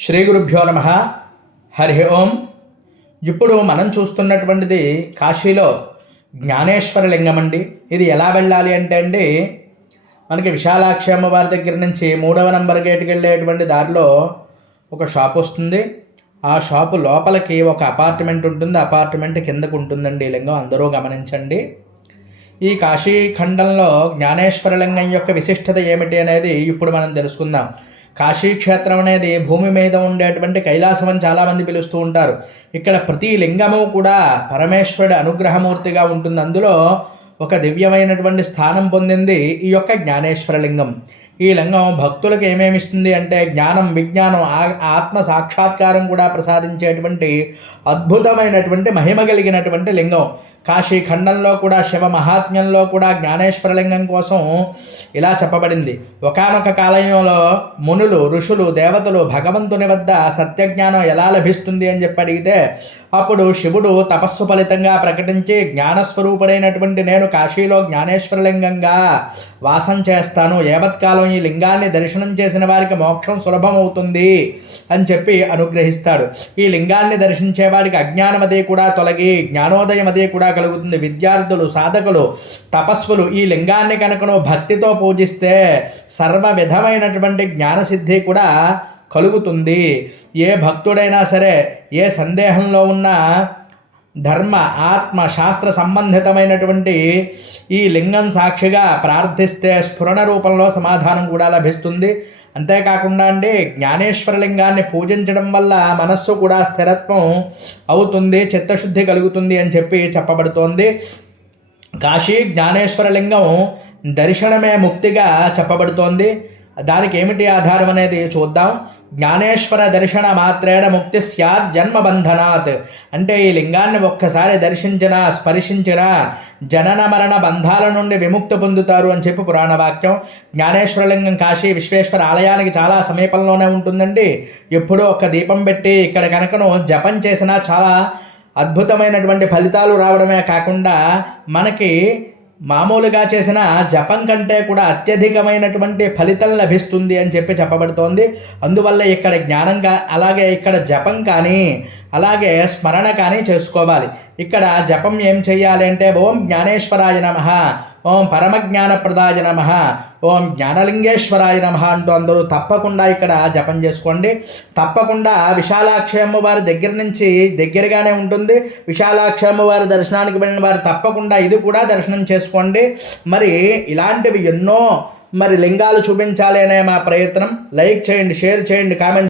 శ్రీ గురుభ్యో నమ. హరి ఓం. ఇప్పుడు మనం చూస్తున్నటువంటిది కాశీలో జ్ఞానేశ్వర లింగం అండి. ఇది ఎలా వెళ్ళాలి అంటే అండి మనకి విశాలాక్షి అమ్మవారి దగ్గర నుంచి మూడవ నంబర్ గేట్కి వెళ్ళేటువంటి దారిలో ఒక షాప్ వస్తుంది. ఆ షాపు లోపలికి ఒక అపార్ట్మెంట్ ఉంటుంది. అపార్ట్మెంట్ కిందకు ఉంటుందండి ఈ లింగం. అందరూ గమనించండి. ఈ కాశీ ఖండంలో జ్ఞానేశ్వర లింగం యొక్క విశిష్టత ఏమిటి అనేది ఇప్పుడు మనం తెలుసుకుందాం. కాశీ క్షేత్రం అనేది భూమి మీద ఉండేటువంటి కైలాసం అని చాలామంది పిలుస్తూ ఉంటారు. ఇక్కడ ప్రతి లింగము కూడా పరమేశ్వరుడి అనుగ్రహమూర్తిగా ఉంటుంది. అందులో ఒక దివ్యమైనటువంటి స్థానం పొందింది ఈ యొక్క జ్ఞానేశ్వర లింగం ఈ లింగం భక్తులకు ఏమేమి ఇస్తుంది అంటే జ్ఞానం విజ్ఞానం ఆ- ఆత్మ సాక్షాత్కారం కూడా ప్రసాదించేటువంటి అద్భుతమైనటువంటి మహిమ కలిగినటువంటి లింగం. కాశీ ఖండంలో కూడా శివ మహాత్మ్యంలో కూడా జ్ఞానేశ్వర లింగం కోసం ఇలా చెప్పబడింది. ఒకానొక కాలంలో మునులు ఋషులు దేవతలు భగవంతుని వద్ద సత్యజ్ఞానం ఎలా లభిస్తుంది అని చెప్పి అడిగితే అప్పుడు శివుడు తపస్సు ఫలితంగా ప్రకటించి జ్ఞానస్వరూపుడైనటువంటి నేను కాశీలో జ్ఞానేశ్వర లింగంగా వాసం చేస్తాను. ఏవత్కాలం ఈ లింగాన్ని దర్శనం చేసిన వారికి మోక్షం సులభం అవుతుంది అని చెప్పి అనుగ్రహిస్తాడు. ఈ లింగాన్ని దర్శించే వారికి అజ్ఞానం అదే కూడా తొలగి జ్ఞానోదయం అదే కూడా కలుగుతుంది. విద్యార్థులు సాధకులు తపస్సులు ఈ లింగాన్ని కనుకను భక్తితో పూజిస్తే సర్వ విధమైనటువంటి జ్ఞానసిద్ధి కూడా కలుగుతుంది. ఏ భక్తుడైనా సరే ఏ సందేహంలో ఉన్నా ధర్మ ఆత్మ శాస్త్ర సంబంధితమైనటువంటి ఈ లింగం సాక్షిగా ప్రార్థిస్తే స్ఫురణ రూపంలో సమాధానం కూడా లభిస్తుంది. అంతేకాకుండా అండి జ్ఞానేశ్వర లింగాన్ని పూజించడం వల్ల మనస్సు కూడా స్థిరత్వం అవుతుంది చిత్తశుద్ధి కలుగుతుంది అని చెప్పి చెప్పబడుతోంది. కాశీ జ్ఞానేశ్వర లింగం దర్శనమే ముక్తిగా చెప్పబడుతోంది. దానికి ఏమిటి ఆధారం అనేది చూద్దాం. జ్ఞానేశ్వర దర్శన మాత్రేణ ముక్తి స్యాత్ జన్మబంధనాత్. అంటే ఈ లింగాన్ని ఒక్కసారి దర్శించిన స్పర్శించిన జనన మరణ బంధాల నుండి విముక్తి పొందుతారు అని చెప్పి పురాణ వాక్యం జ్ఞానేశ్వరలింగం కాశీ విశ్వేశ్వర ఆలయానికి చాలా సమీపంలోనే ఉంటుందండి. ఎప్పుడూ ఒక దీపం పెట్టి ఇక్కడ కనుకను జపం చేసినా చాలా అద్భుతమైనటువంటి ఫలితాలు రావడమే కాకుండా మనకి మామూలుగా చేసిన జపం కంటే కూడా అత్యధికమైనటువంటి ఫలితం లభిస్తుంది అని చెప్పి చెప్పబడుతోంది. అందువల్ల ఇక్కడ జ్ఞానం కా అలాగే ఇక్కడ జపం కానీ అలాగే స్మరణ కానీ చేసుకోవాలి. ఇక్కడ జపం ఏం చేయాలి అంటే ఓం జ్ఞానేశ్వరాయ నమ. ఓం పరమజ్ఞానప్రదాయ నమ. ఓం జ్ఞానలింగేశ్వరాయ నమ అంటూ అందరూ తప్పకుండా ఇక్కడ జపం చేసుకోండి. తప్పకుండా విశాలాక్షయమ్మ వారి దగ్గర నుంచి దగ్గరగానే ఉంటుంది. విశాలాక్షయమ్మ వారి దర్శనానికి వెళ్ళిన వారు తప్పకుండా ఇది కూడా దర్శనం చేసుకోండి. మరి ఇలాంటివి ఎన్నో మరి లింగాలు చూపించాలి అనే మా ప్రయత్నం. లైక్ చేయండి షేర్ చేయండి కామెంట్